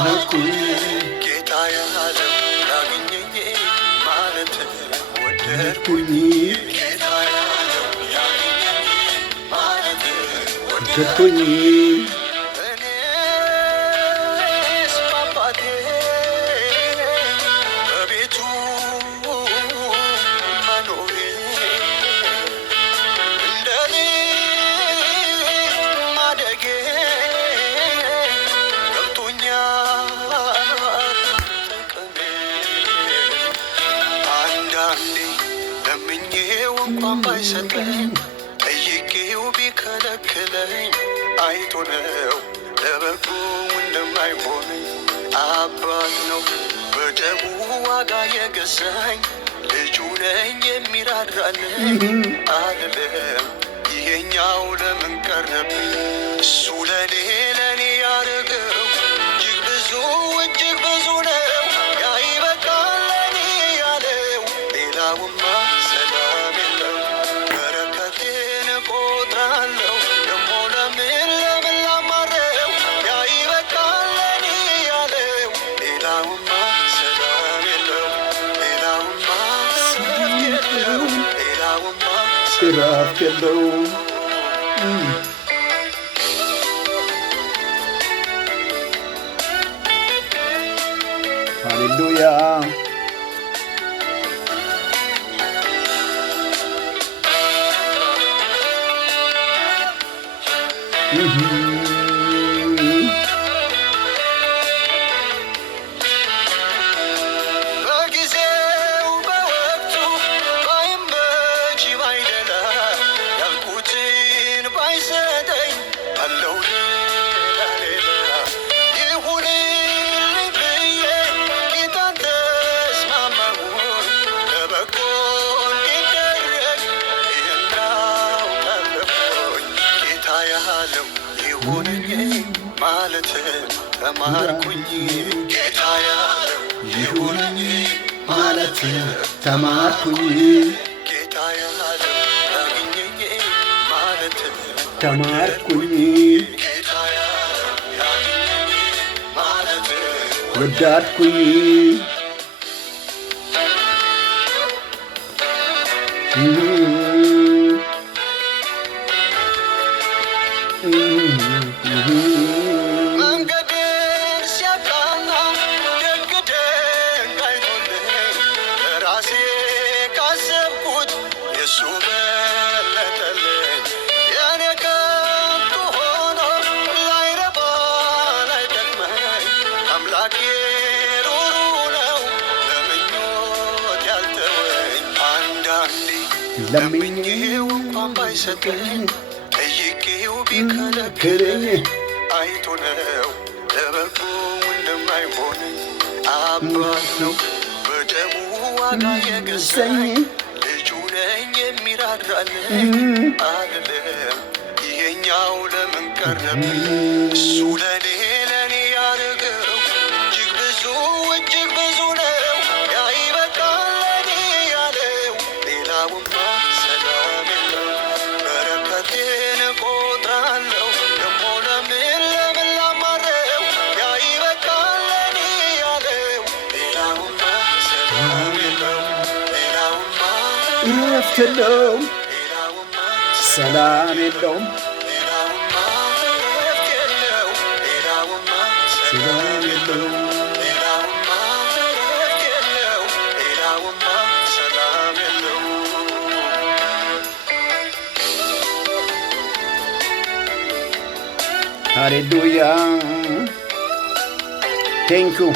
ተማርኩኝ ጌታ ያለው ያገኘኝ ማለት ወደድኩኝ ጌታ ያለው ያገኘኝ ማለት ወደድኩኝ እኔስ በአባቴ በቤቱ መኖሬ እንደ ልጅ ማደጌ ለምኜው እንኳን ባይሰጠኝ ጠይቄው ቢከለክለኝ አይቶ ነው ለበጎ እንደማይሆነኝ አባት ነው በደሙ ዋጋ የገዛኝ ልጁ ነኝ የሚራራልኝ አልልም ይሄኛው ለምን ቀረብኝ እሱ ለኔ ያደረገው እጅግ ብዙ ነው ያ ይበቃል ለኔ ያለው ሌላውማ ሰላም የለው በረከቴን እቆጥራለሁ ደሞ ለምን ላማረው ያ ይበቃል ለኔ ያለው ሌላውማ ሰላም የለው ሌላውማ እረፍት የለው ሃሌሉያ በጊዜው በወቅቱ ባይመች ባይደላ ያልኩትን ባይሰጠኝ አለው ሌላ ይሁንልኝ ብዬ ጌታን ተስማማሁኝ ለበጎ እንዲደረግ ይህን አውቃለሁኝ ጌታ ያለው ይሁንኝ ማለት ተማርኩኝ ጌታ ያለው ይሁንኝ ማለት ተማርኩኝ ጌታ ያለው ያገኘኝ ማለት ተማርኩኝ ጌታ ያለው ያገኘኝ ማለት ወደድኩኝ መንገድን ሲያቃና ደግ አይቶልኝ ለራሴ ካሰብኩት የሱ በለጠልኝ የኔ ከንቱ ሆኖ ላይረባ ላይጠቅመኝ አምላኬ ሩሩ ነው ለምኞት ያልተወኝ አንዳንዴ ለምኜው እንኳን ባይሰጠኝ ጠይቄው ቢከለክለኝ አይቶ ነው ለበጎ እንደማይሆነኝ አባት ነው በደሙ ዋጋ የገዛኝ ልጁ ነኝ የሚራራልኝ አልልም ይሄኛው ለምን ቀረብኝ እሱ ለኔ ያደረገው እጅግ ብዙ ነው ያ ይበቃል ለኔ ያለው ሌላውማ ሰላም የለው በረከቴን እቆጥራለሁ ደሞ ለምን ላማረው ያ ይበቃል ለኔ ያለው ሌላውማ ሰላም የለው ሌላውማ እረፍት የለውም ሰላም የለውም ሌላውማ እረፍት የለው ሌላውማ ሰላም የለውም ሌላውማ እረፍት የለው ሌላውማ ሰላም የለው ሃሌሉያ ቴንክ ዩ